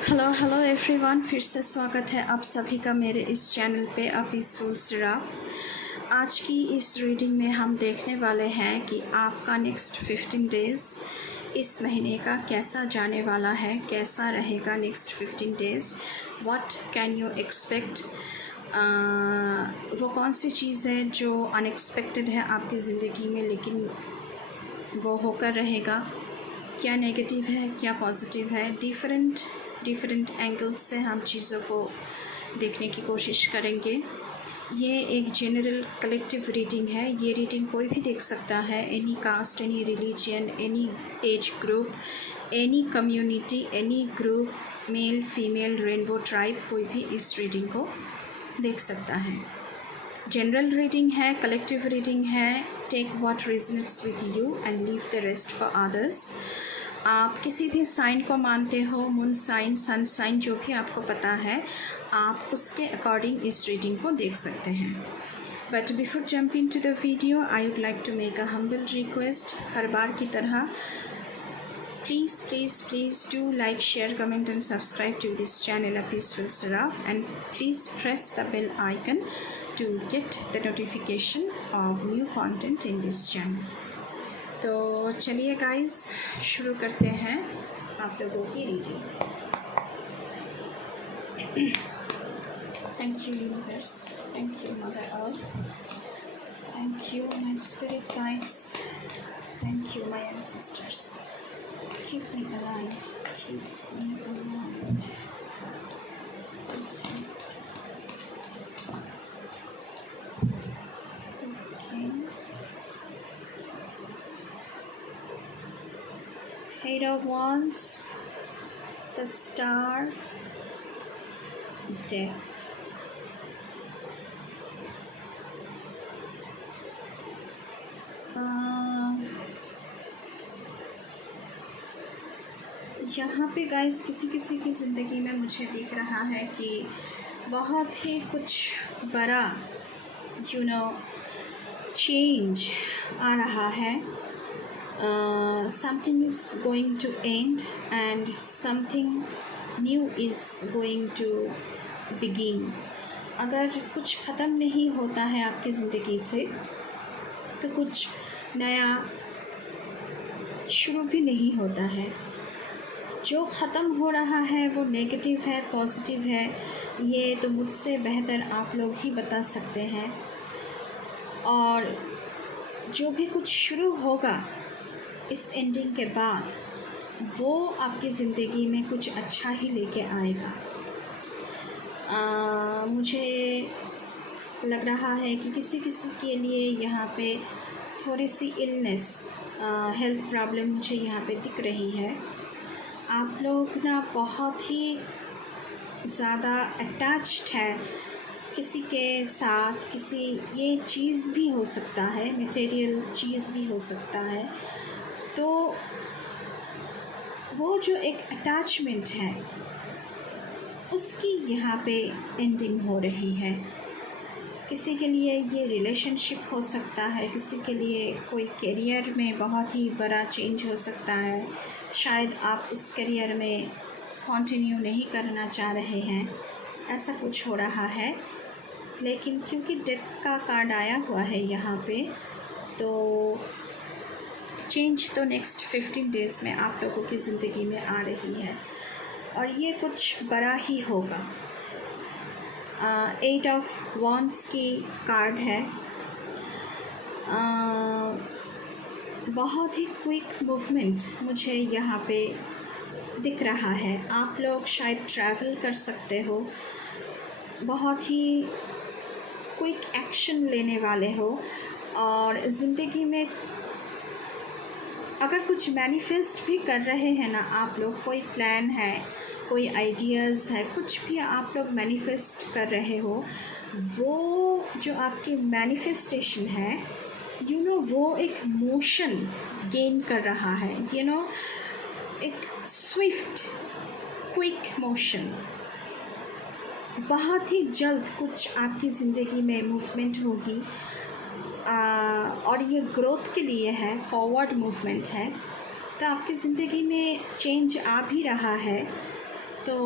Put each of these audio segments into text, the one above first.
Hello hello everyone, फिर से स्वागत है आप सभी का मेरे इस चैनल पे अ पीसफुल सिराफ। आज की इस रीडिंग में हम देखने वाले हैं कि आपका नेक्स्ट 15 डेज़ इस महीने का कैसा जाने वाला है, कैसा रहेगा next 15 days, what can you expect. वो कौन सी चीज़ें जो अनएक्सपेक्टेड है आपकी ज़िंदगी में लेकिन वो होकर रहेगा, क्या नेगेटिव है क्या पॉजिटिव है, डिफरेंट एंगल्स से हम चीज़ों को देखने की कोशिश करेंगे। ये एक जनरल कलेक्टिव रीडिंग है। ये रीडिंग कोई भी देख सकता है, any caste, any religion, any age group, any community, any group, male female, rainbow tribe, कोई भी इस रीडिंग को देख सकता है। जनरल रीडिंग है, कलेक्टिव रीडिंग है। Take what resonates with you and leave the rest for others. आप किसी भी साइन को मानते हो, मून साइन, सन साइन, जो भी आपको पता है, आप उसके अकॉर्डिंग इस रीडिंग को देख सकते हैं। But before jumping to the video, I would like to make a humble request. हर बार की तरह please do like, share, comment and subscribe to this channel A Peaceful Seraph, and please press the bell icon to get the notification of new content in this channel. तो चलिए guys, शुरू करते हैं आप लोगों की reading. Thank you universe, thank you mother earth, thank you my spirit guides, thank you my ancestors. Keep me aligned, keep me aligned. Okay. Eight of Wands, the Star, Death. यहाँ पे guys किसी की ज़िंदगी में मुझे दिख रहा है कि बहुत ही कुछ बड़ा चेंज आ रहा है। Something is going to end and something new is going to begin. अगर कुछ ख़त्म नहीं होता है आपकी ज़िंदगी से तो कुछ नया शुरू भी नहीं होता है। जो ख़त्म हो रहा है वो नेगेटिव है, पॉजिटिव है, ये तो मुझसे बेहतर आप लोग ही बता सकते हैं। और जो भी कुछ शुरू होगा इस एंडिंग के बाद, वो आपकी ज़िंदगी में कुछ अच्छा ही लेके आएगा। मुझे लग रहा है कि किसी के लिए यहाँ पे थोड़ी सी इलनेस, हेल्थ प्रॉब्लम मुझे यहाँ पे दिख रही है। आप लोग ना बहुत ही ज़्यादा अटैच्ड है किसी के साथ। ये चीज़ भी हो सकता है, मटेरियल चीज़ भी हो सकता है। तो वो जो एक अटैचमेंट है उसकी यहाँ पे एंडिंग हो रही है। किसी के लिए ये रिलेशनशिप हो सकता है, किसी के लिए कोई करियर में बहुत ही बड़ा चेंज हो सकता है। शायद आप उस करियर में कंटिन्यू नहीं करना चाह रहे हैं, ऐसा कुछ हो रहा है। लेकिन क्योंकि डेथ का कार्ड आया हुआ है यहाँ पे, तो चेंज तो नेक्स्ट 15 डेज़ में आप लोगों की ज़िंदगी में आ रही है और ये कुछ बड़ा ही होगा। 8 ऑफ वॉन्ड्स की कार्ड है। बहुत ही क्विक मूवमेंट मुझे यहाँ पे दिख रहा है। आप लोग शायद ट्रैवल कर सकते हो, बहुत ही क्विक एक्शन लेने वाले हो। और ज़िंदगी में अगर कुछ मैनिफेस्ट भी कर रहे हैं ना आप लोग, कोई प्लान है, कोई आइडियाज़ है, कुछ भी आप लोग मैनिफेस्ट कर रहे हो, वो जो आपकी मैनिफेस्टेशन है वो एक मोशन गेन कर रहा है। एक स्विफ्ट क्विक मोशन। बहुत ही जल्द कुछ आपकी ज़िंदगी में मूवमेंट होगी और ये ग्रोथ के लिए है, फॉरवर्ड मूवमेंट है। तो आपकी ज़िंदगी में चेंज आ भी रहा है। तो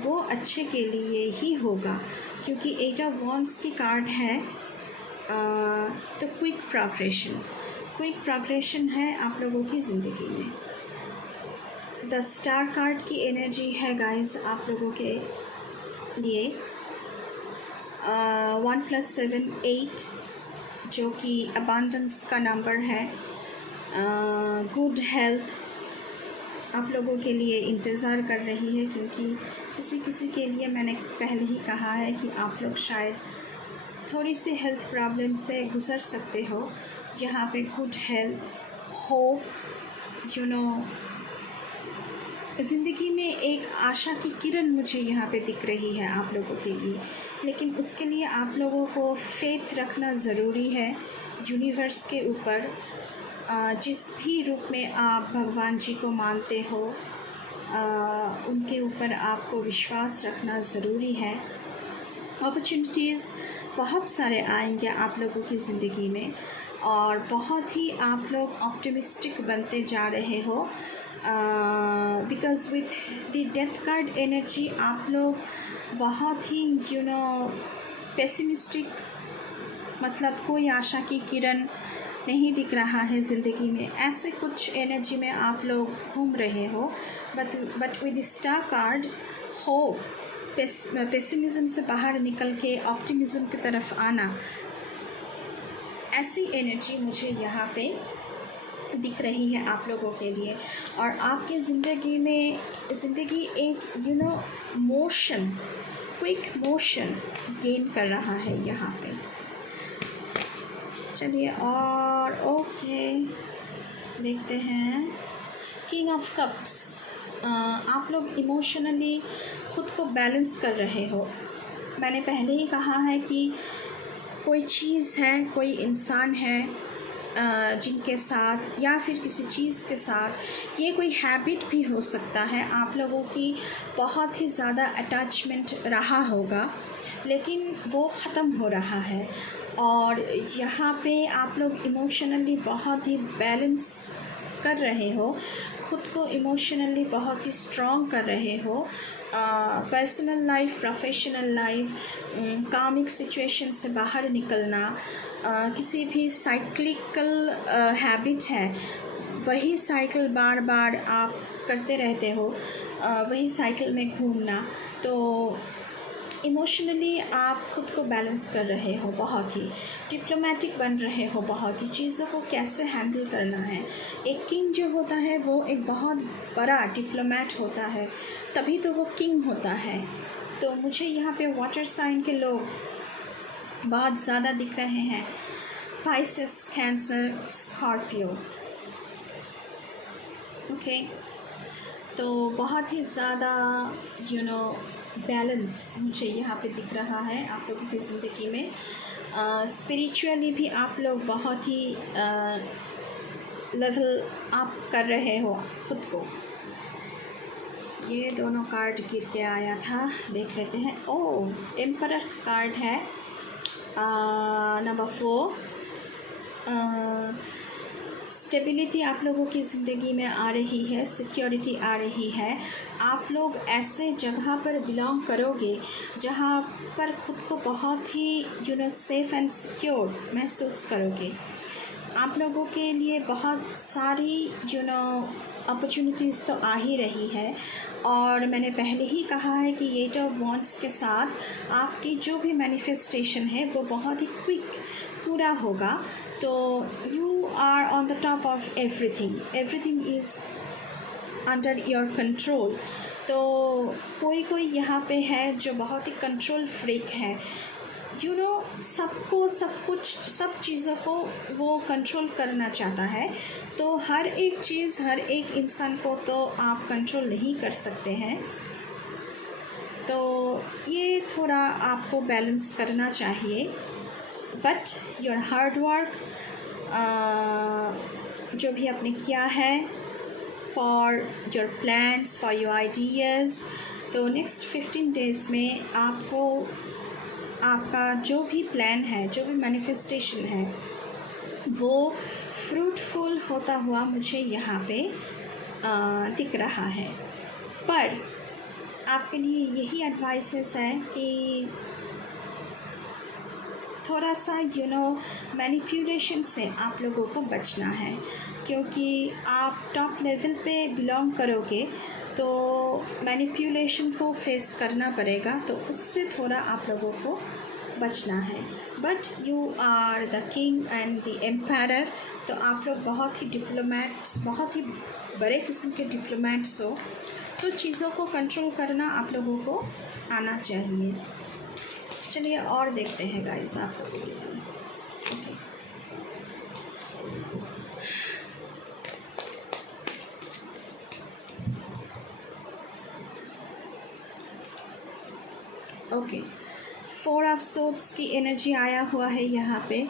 वो अच्छे के लिए ही होगा, क्योंकि 8 ऑफ वॉन्ड्स की कार्ड है। तो क्विक प्रोग्रेशन है आप लोगों की ज़िंदगी में। द स्टार कार्ड की एनर्जी है गाइस आप लोगों के लिए। 1 + 7 8, जो कि अबांडेंस का नंबर है। गुड हेल्थ आप लोगों के लिए इंतज़ार कर रही है, क्योंकि किसी के लिए मैंने पहले ही कहा है कि आप लोग शायद थोड़ी सी हेल्थ प्रॉब्लम से गुज़र सकते हो। यहाँ पे गुड हेल्थ, होप, ज़िंदगी में एक आशा की किरण मुझे यहाँ पे दिख रही है आप लोगों के लिए। लेकिन उसके लिए आप लोगों को फेथ रखना ज़रूरी है यूनिवर्स के ऊपर। जिस भी रूप में आप भगवान जी को मानते हो, उनके ऊपर आपको विश्वास रखना ज़रूरी है। अपॉर्चुनिटीज़ बहुत सारे आएंगे आप लोगों की ज़िंदगी में, और बहुत ही आप लोग ऑप्टिमिस्टिक बनते जा रहे हो। Because with the death card energy आप लोग बहुत ही पेसिमिस्टिक, मतलब कोई आशा की किरण नहीं दिख रहा है ज़िंदगी में, ऐसे कुछ एनर्जी में आप लोग घूम रहे हो। But with star card, hope, pessimism से बाहर निकल के ऑप्टिमिज़म की तरफ आना, ऐसी एनर्जी मुझे यहाँ पे दिख रही है आप लोगों के लिए। और आपके ज़िंदगी एक मोशन, क्विक मोशन गेन कर रहा है यहाँ पे। चलिए, और ओके देखते हैं किंग ऑफ कप्स। आप लोग इमोशनली ख़ुद को बैलेंस कर रहे हो। मैंने पहले ही कहा है कि कोई चीज़ है, कोई इंसान है जिनके साथ या फिर किसी चीज़ के साथ, ये कोई हैबिट भी हो सकता है, आप लोगों की बहुत ही ज़्यादा अटैचमेंट रहा होगा, लेकिन वो ख़त्म हो रहा है। और यहाँ पे आप लोग इमोशनली बहुत ही बैलेंस कर रहे हो, ख़ुद को इमोशनली बहुत ही स्ट्रॉन्ग कर रहे हो। Personal life, professional life, comic situation से बाहर निकलना, किसी भी साइक्लिकल हैबिट है, वही साइकिल बार बार आप करते रहते हो, वही साइकिल में घूमना, तो इमोशनली आप खुद को बैलेंस कर रहे हो, बहुत ही डिप्लोमेटिक बन रहे हो, बहुत ही चीज़ों को कैसे हैंडल करना है। एक किंग जो होता है वो एक बहुत बड़ा डिप्लोमेट होता है, तभी तो वो किंग होता है। तो मुझे यहाँ पे वाटर साइन के लोग बहुत ज़्यादा दिख रहे हैं। Pisces, cancer, Scorpio, okay. तो बहुत ही ज़्यादा बैलेंस मुझे यहाँ पे दिख रहा है आप लोगों की ज़िंदगी में। स्पिरिचुअली भी आप लोग बहुत ही लेवल अप कर रहे हो खुद को। ये दोनों कार्ड गिर के आया था, देख लेते हैं। ओह, एम्परर कार्ड है, नंबर 4। स्टेबिलिटी आप लोगों की ज़िंदगी में आ रही है, सिक्योरिटी आ रही है। आप लोग ऐसे जगह पर बिलोंग करोगे जहाँ पर ख़ुद को बहुत ही सेफ़ एंड सिक्योर महसूस करोगे। आप लोगों के लिए बहुत सारी अपॉर्चुनिटीज़ तो आ ही रही है, और मैंने पहले ही कहा है कि 8 ऑफ वॉन्ड्स के साथ आपकी जो भी मैनिफेस्टेशन है वो बहुत ही क्विक पूरा होगा। तो you are on the top of everything is under your control. तो कोई यहाँ पे है जो बहुत ही कंट्रोल फ्रीक है, सबको, सब कुछ, सब चीज़ों को वो कंट्रोल करना चाहता है। तो हर एक चीज़, हर एक इंसान को तो आप कंट्रोल नहीं कर सकते हैं। तो ये थोड़ा आपको बैलेंस करना चाहिए। बट योर हार्ड वर्क, जो भी आपने किया है, for your plans, for your ideas, तो नेक्स्ट 15 डेज़ में आपको आपका जो भी प्लान है, जो भी मैनिफेस्टेशन है, वो फ्रूटफुल होता हुआ मुझे यहाँ पे दिख रहा है। पर आपके लिए यही एडवाइसेस है कि थोड़ा सा मैनिपुलेशन से आप लोगों को बचना है, क्योंकि आप टॉप लेवल पे बिलोंग करोगे तो मैनिपुलेशन को फेस करना पड़ेगा, तो उससे थोड़ा आप लोगों को बचना है। But you are the king and the empire, तो आप लोग बहुत ही डिप्लोमेट्स, बहुत ही बड़े किस्म के डिप्लोमेट्स हो, तो चीज़ों को कंट्रोल करना आप लोगों को आना चाहिए। चलिए और देखते हैं गाइस आप लोगों के लिए। ओके, 4 ऑफ सोर्ड्स की एनर्जी आया हुआ है यहाँ पे।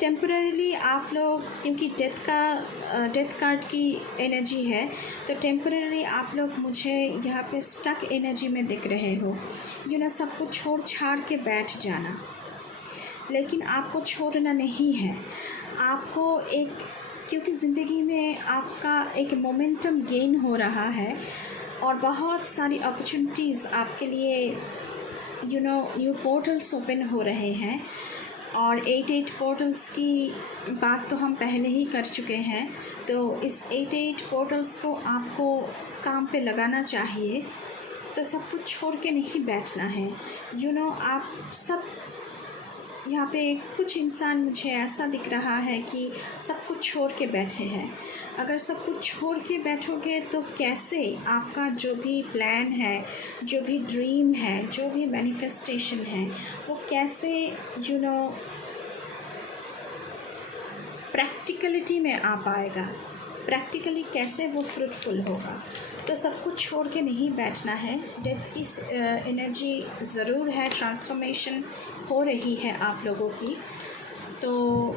टेम्पररीली आप लोग, क्योंकि डेथ कार्ड की एनर्जी है, तो टेम्पररी आप लोग मुझे यहाँ पे स्टक एनर्जी में दिख रहे हो। सब कुछ छोड़ छाड़ के बैठ जाना, लेकिन आपको छोड़ना नहीं है। आपको क्योंकि ज़िंदगी में आपका एक मोमेंटम गेन हो रहा है और बहुत सारी अपॉर्चुनिटीज़ आपके लिए न्यू पोर्टल्स ओपन हो रहे हैं। और 8 पोर्टल्स की बात तो हम पहले ही कर चुके हैं, तो इस 8 पोर्टल्स को आपको काम पे लगाना चाहिए। तो सब कुछ छोड़ के नहीं बैठना है। आप सब यहाँ पे कुछ इंसान मुझे ऐसा दिख रहा है कि सब कुछ छोड़ के बैठे हैं। अगर सब कुछ छोड़ के बैठोगे तो कैसे आपका जो भी प्लान है, जो भी ड्रीम है, जो भी मैनिफेस्टेशन है, वो कैसे प्रैक्टिकलिटी में आ पाएगा, प्रैक्टिकली कैसे वो फ्रूटफुल होगा। तो सब कुछ छोड़ के नहीं बैठना है। डेथ की एनर्जी ज़रूर है, ट्रांसफॉर्मेशन हो रही है आप लोगों की, तो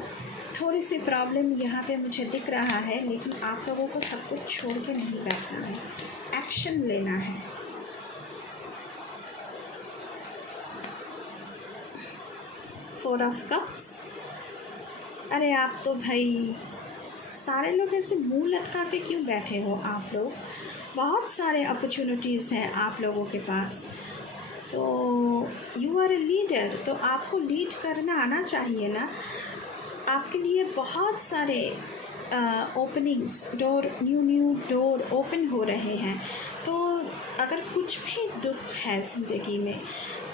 थोड़ी सी प्रॉब्लम यहाँ पे मुझे दिख रहा है, लेकिन आप लोगों को सब कुछ छोड़ के नहीं बैठना है, एक्शन लेना है। फोर ऑफ कप्स, अरे आप तो भाई सारे लोग ऐसे मुंह लटका के क्यों बैठे हो आप लोग? बहुत सारे अपॉर्चुनिटीज़ हैं आप लोगों के पास, तो यू आर ए लीडर, तो आपको लीड करना आना चाहिए ना। आपके लिए बहुत सारे ओपनिंग्स, न्यू डोर ओपन हो रहे हैं। तो अगर कुछ भी दुख है ज़िंदगी में,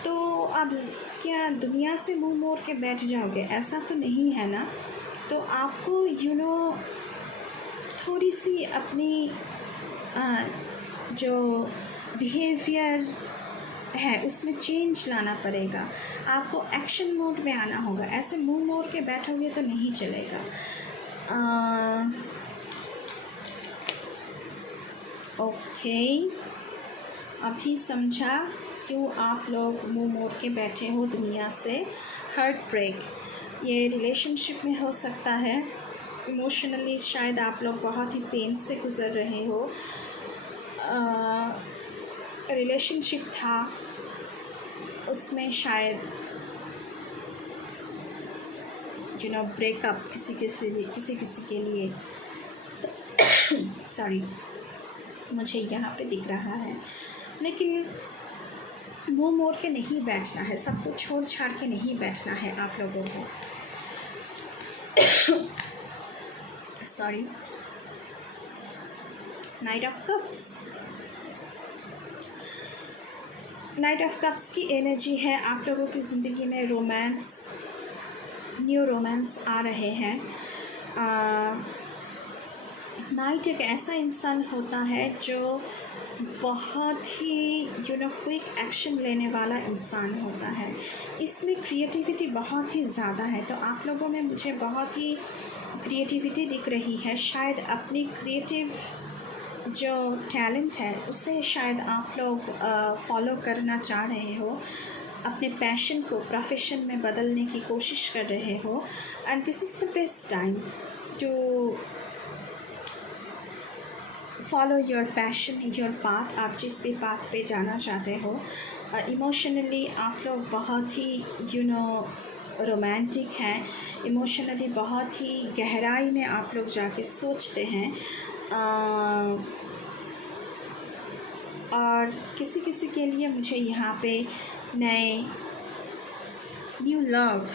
तो अब क्या दुनिया से मुंह मोड़ के बैठ जाओगे? ऐसा तो नहीं है ना। तो आपको थोड़ी सी अपनी जो बिहेवियर है उसमें चेंज लाना पड़ेगा। आपको एक्शन मोड में आना होगा। ऐसे मुंह मोड़ के बैठोगे तो नहीं चलेगा। ओके, अभी समझा क्यों आप लोग मुंह मोड़ के बैठे हो दुनिया से। हार्ट ब्रेक, ये रिलेशनशिप में हो सकता है। इमोशनली शायद आप लोग बहुत ही पेन से गुज़र रहे हो। रिलेशनशिप था, उसमें शायद ब्रेकअप किसी किसी के लिए सॉरी मुझे यहाँ पे दिख रहा है। लेकिन मुंह मोड़ के नहीं बैठना है, सब कुछ छोड़ छाड़ के नहीं बैठना है आप लोगों को। Sorry, night of cups, night of cups की एनर्जी है आप लोगों की ज़िंदगी में। रोमांस, न्यू रोमांस आ रहे हैं। नाइट एक ऐसा इंसान होता है जो बहुत ही क्विक एक्शन लेने वाला इंसान होता है। इसमें क्रिएटिविटी बहुत ही ज़्यादा है, तो आप लोगों में मुझे बहुत ही क्रिएटिविटी दिख रही है। शायद अपनी क्रिएटिव जो टैलेंट है उसे शायद आप लोग फॉलो करना चाह रहे हो, अपने पैशन को प्रोफेशन में बदलने की कोशिश कर रहे हो। And this is the best time to follow your passion, your path. आप जिस भी पाथ पे जाना चाहते हो। इमोशनली आप लोग बहुत ही रोमांटिक हैं। इमोशनली बहुत ही गहराई में आप लोग जाके सोचते हैं। और किसी किसी के लिए मुझे यहाँ पे नए न्यू लव,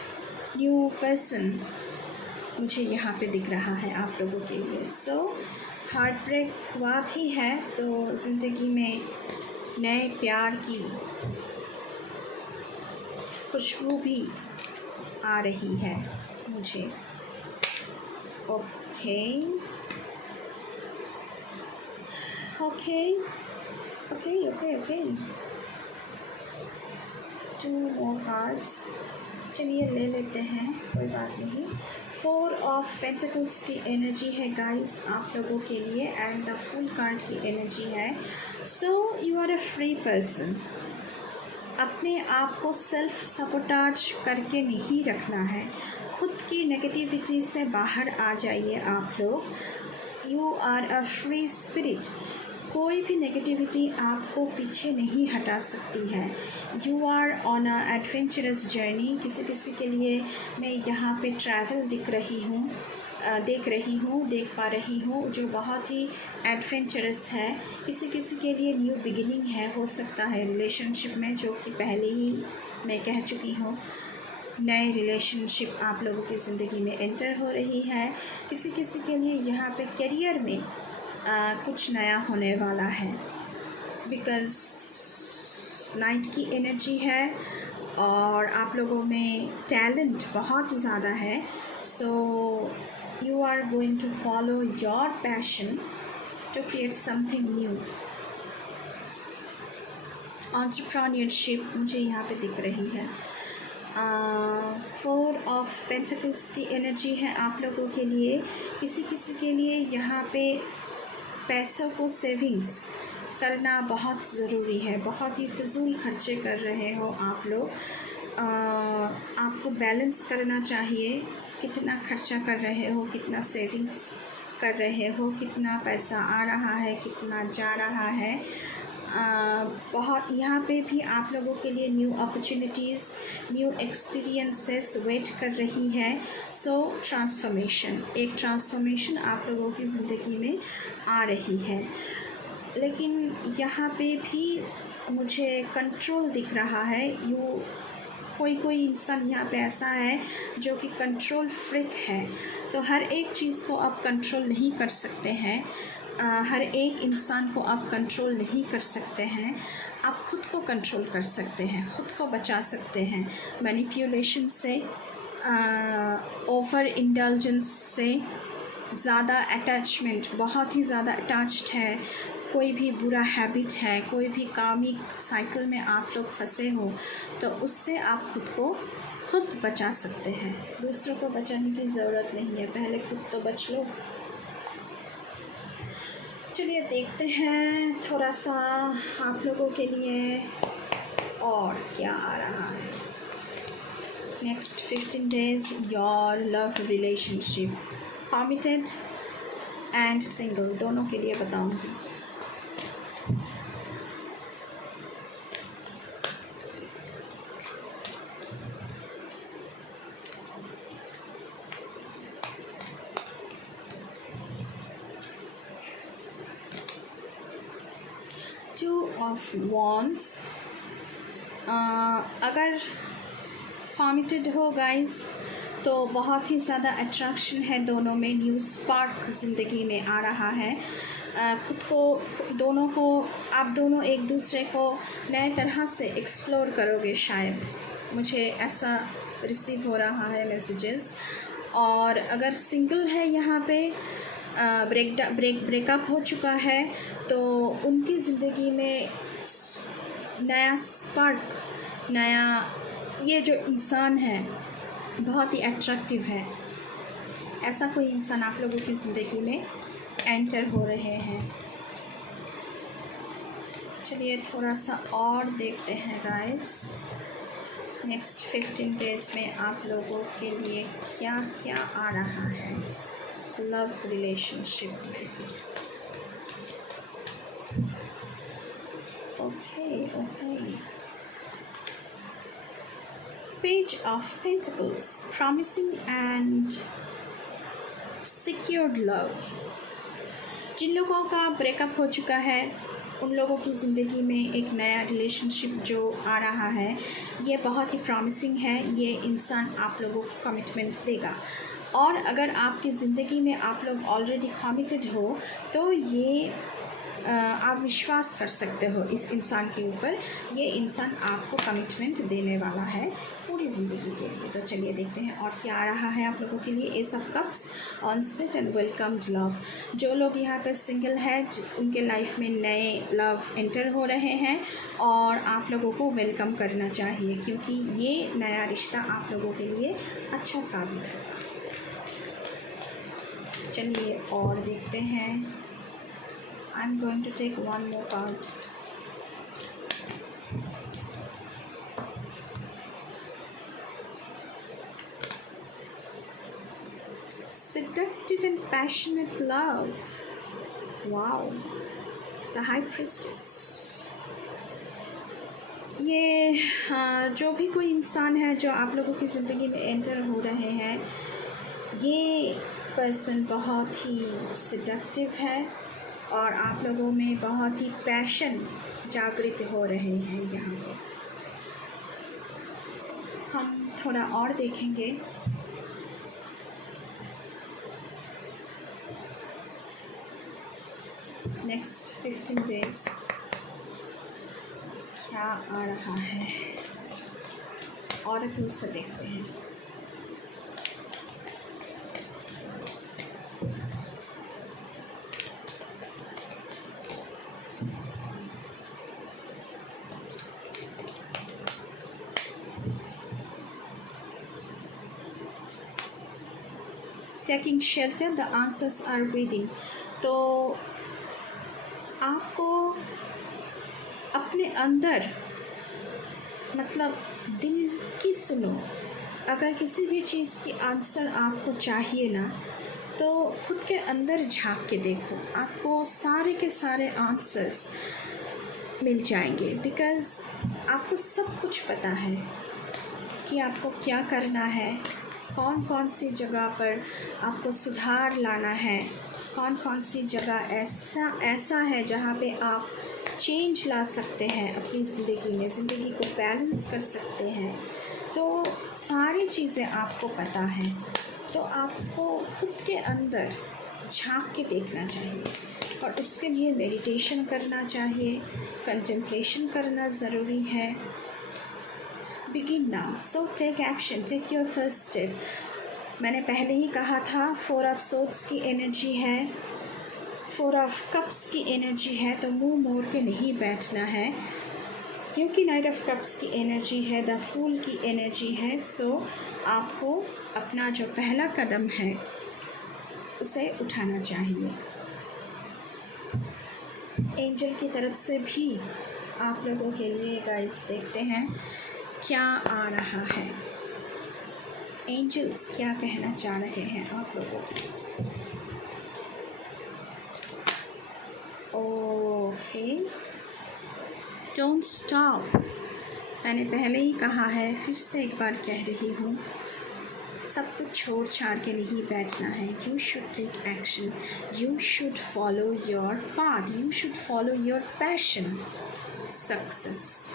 न्यू पर्सन मुझे यहाँ पे दिख रहा है आप लोगों के लिए। सो हार्ट ब्रेक हुआ भी है तो ज़िंदगी में नए प्यार की खुशबू भी आ रही है मुझे। Okay okay okay okay okay 2 more cards। चलिए ले लेते हैं, कोई बात नहीं। 4 ऑफ पेंटिकल्स की एनर्जी है गाइस आप लोगों के लिए एंड द फुल कार्ड की एनर्जी है। So you are a free person. अपने आप को सेल्फ सपोर्टाज करके नहीं रखना है, खुद की नेगेटिविटी से बाहर आ जाइए आप लोग। You are a free spirit. कोई भी नेगेटिविटी आपको पीछे नहीं हटा सकती है। You are on a adventurous journey. किसी किसी के लिए मैं यहाँ पे ट्रैवल देख पा रही हूँ जो बहुत ही एडवेंचरस है। किसी किसी के लिए न्यू बिगिनिंग है, हो सकता है रिलेशनशिप में, जो कि पहले ही मैं कह चुकी हूँ। नए रिलेशनशिप आप लोगों की ज़िंदगी में एंटर हो रही है। किसी किसी के लिए यहाँ पे करियर में कुछ नया होने वाला है, बिकॉज़ नाइट की एनर्जी है और आप लोगों में टैलेंट बहुत ज़्यादा है। So you are going to follow your passion to create something new. Entrepreneurship मुझे यहाँ पे दिख रही है। 4 ऑफ पेंटिकल्स की एनर्जी है आप लोगों के लिए। किसी किसी के लिए यहाँ पे पैसों को सेविंग्स करना बहुत ज़रूरी है। बहुत ही फिजूल खर्चे कर रहे हो आप लोग। आपको बैलेंस करना चाहिए, कितना खर्चा कर रहे हो, कितना सेविंग्स कर रहे हो, कितना पैसा आ रहा है, कितना जा रहा है। बहुत यहाँ पे भी आप लोगों के लिए new opportunities, new experiences wait कर रही है। सो एक ट्रांसफॉर्मेशन आप लोगों की ज़िंदगी में आ रही है। लेकिन यहाँ पे भी मुझे कंट्रोल दिख रहा है। कोई इंसान यहाँ पे ऐसा है जो कि कंट्रोल फ्रीक है, तो हर एक चीज़ को आप कंट्रोल नहीं कर सकते हैं। हर एक इंसान को आप कंट्रोल नहीं कर सकते हैं। आप खुद को कंट्रोल कर सकते हैं, खुद को बचा सकते हैं मैनिपुलेशन से, ओवर इंडल्जेंस से, ज़्यादा अटैचमेंट, बहुत ही ज़्यादा अटैच्ड है, कोई भी बुरा हैबिट है, कोई भी कामिक साइकिल में आप लोग फंसे हो, तो उससे आप खुद बचा सकते हैं। दूसरों को बचाने की ज़रूरत नहीं है, पहले खुद तो बच लो। चलिए देखते हैं थोड़ा सा आप लोगों के लिए और क्या आ रहा है। Next 15 days your love relationship, committed and single, दोनों के लिए बताऊंगी। टू ऑफ वॉन्ड्स, अगर कमिटेड हो गाइस तो बहुत ही ज़्यादा अट्रैक्शन है दोनों में, न्यू स्पार्क ज़िंदगी में आ रहा है। आप दोनों एक दूसरे को नए तरह से एक्सप्लोर करोगे शायद, मुझे ऐसा रिसीव हो रहा है मैसेजेस। और अगर सिंगल है यहाँ पे, ब्रेकअप हो चुका है, तो उनकी ज़िंदगी में नया स्पार्क, नया ये जो इंसान है बहुत ही अट्रैक्टिव है, ऐसा कोई इंसान आप लोगों की ज़िंदगी में एंटर हो रहे हैं। चलिए थोड़ा सा और देखते हैं गाइस, नेक्स्ट 15 days में आप लोगों के लिए क्या क्या आ रहा है लव रिलेशनशिप में। Okay page of pentacles, promising and secured love. जिन लोगों का ब्रेकअप हो चुका है उन लोगों की ज़िंदगी में एक नया रिलेशनशिप जो आ रहा है, ये बहुत ही प्रॉमिसिंग है। ये इंसान आप लोगों को कमिटमेंट देगा, और अगर आपकी ज़िंदगी में आप लोग ऑलरेडी कमिटेड हो तो ये आप विश्वास कर सकते हो इस इंसान के ऊपर। ये इंसान आपको कमिटमेंट देने वाला है पूरी ज़िंदगी के लिए। तो चलिए देखते हैं और क्या आ रहा है आप लोगों के लिए। Ace of cups, onset and welcomed love. जो लोग यहाँ पे सिंगल है, उनके लाइफ में नए लव एंटर हो रहे हैं और आप लोगों को वेलकम करना चाहिए, क्योंकि ये नया रिश्ता आप लोगों के लिए अच्छा साबित है। चलिए और देखते हैं। I'm going to take one more card. Seductive and passionate love. Wow. The High Priestess. ये जो भी कोई इंसान है जो आप लोगों की ज़िंदगी में एंटर हो रहे हैं, ये पर्सन बहुत ही सेडक्टिव है और आप लोगों में बहुत ही पैशन जागृत हो रहे हैं। यहाँ पे हम थोड़ा और देखेंगे। नेक्स्ट 15 डेज क्या आ रहा है, ऑरेकल से देखते हैं। Taking shelter, the answers are within. तो आपको अपने अंदर, मतलब दिल की सुनो। अगर किसी भी चीज़ की आंसर आपको चाहिए ना, तो खुद के अंदर झांक के देखो, आपको सारे के सारे आंसर्स मिल जाएंगे। बिकॉज़ आपको सब कुछ पता है कि आपको क्या करना है, कौन कौन सी जगह पर आपको सुधार लाना है, कौन कौन सी जगह ऐसा है जहाँ पे आप चेंज ला सकते हैं अपनी ज़िंदगी में, ज़िंदगी को बैलेंस कर सकते हैं। तो सारी चीज़ें आपको पता है, तो आपको खुद के अंदर झांक के देखना चाहिए और उसके लिए मेडिटेशन करना चाहिए, कंटेम्पलेशन करना ज़रूरी है। Begin now, so take action, take your first step. मैंने पहले ही कहा था 4 ऑफ सोर्ड्स की एनर्जी है, 4 ऑफ कप्स की एनर्जी है, तो मुंह मोड़ के नहीं बैठना है, क्योंकि नाइट ऑफ कप्स की एनर्जी है, द फूल की एनर्जी है। सो आपको अपना जो पहला कदम है उसे उठाना चाहिए। एंजल की तरफ से भी आप लोगों के लिए गाइस देखते हैं क्या आ रहा है। एंजल्स क्या कहना चाह रहे हैं आप लोगों को। Okay, don't stop. मैंने पहले ही कहा है, फिर से एक बार कह रही हूँ, सब कुछ छोड़ छाड़ के नहीं बैठना है। You should take action, you should follow your path, you should follow your passion. Success,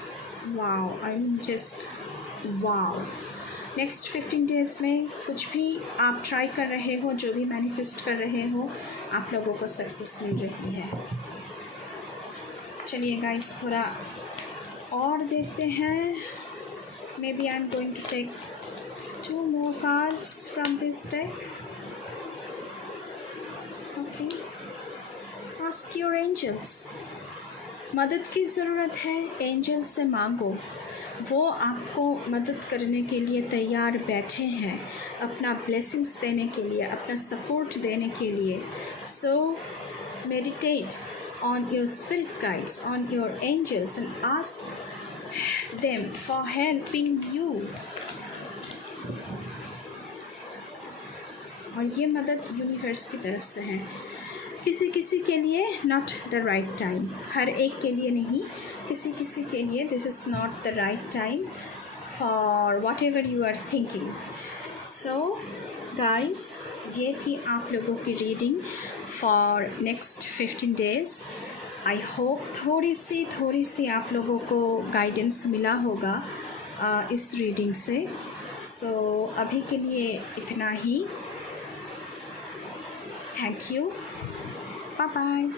wow, I am just wow. Next 15 days में कुछ भी आप ट्राई कर रहे हो, जो भी मैनिफेस्ट कर रहे हो, आप लोगों को सक्सेस मिल रही है। चलिए गाइस थोड़ा और देखते हैं। Maybe I am going to take 2 more cards from this deck. Okay, ask your angels. मदद की ज़रूरत है, एंजल से मांगो, वो आपको मदद करने के लिए तैयार बैठे हैं, अपना ब्लेसिंग्स देने के लिए, अपना सपोर्ट देने के लिए। So meditate on your spirit guides, on your angels and ask them for helping you. और ये मदद यूनिवर्स की तरफ से है। किसी किसी के लिए नॉट द राइट टाइम, हर एक के लिए नहीं, किसी किसी के लिए this is not the right time for whatever you are thinking. So guys, ये थी आप लोगों की reading for next 15 days. I hope थोड़ी सी आप लोगों को गाइडेंस मिला होगा इस रीडिंग से। सो अभी के लिए इतना ही। Thank you, bye bye.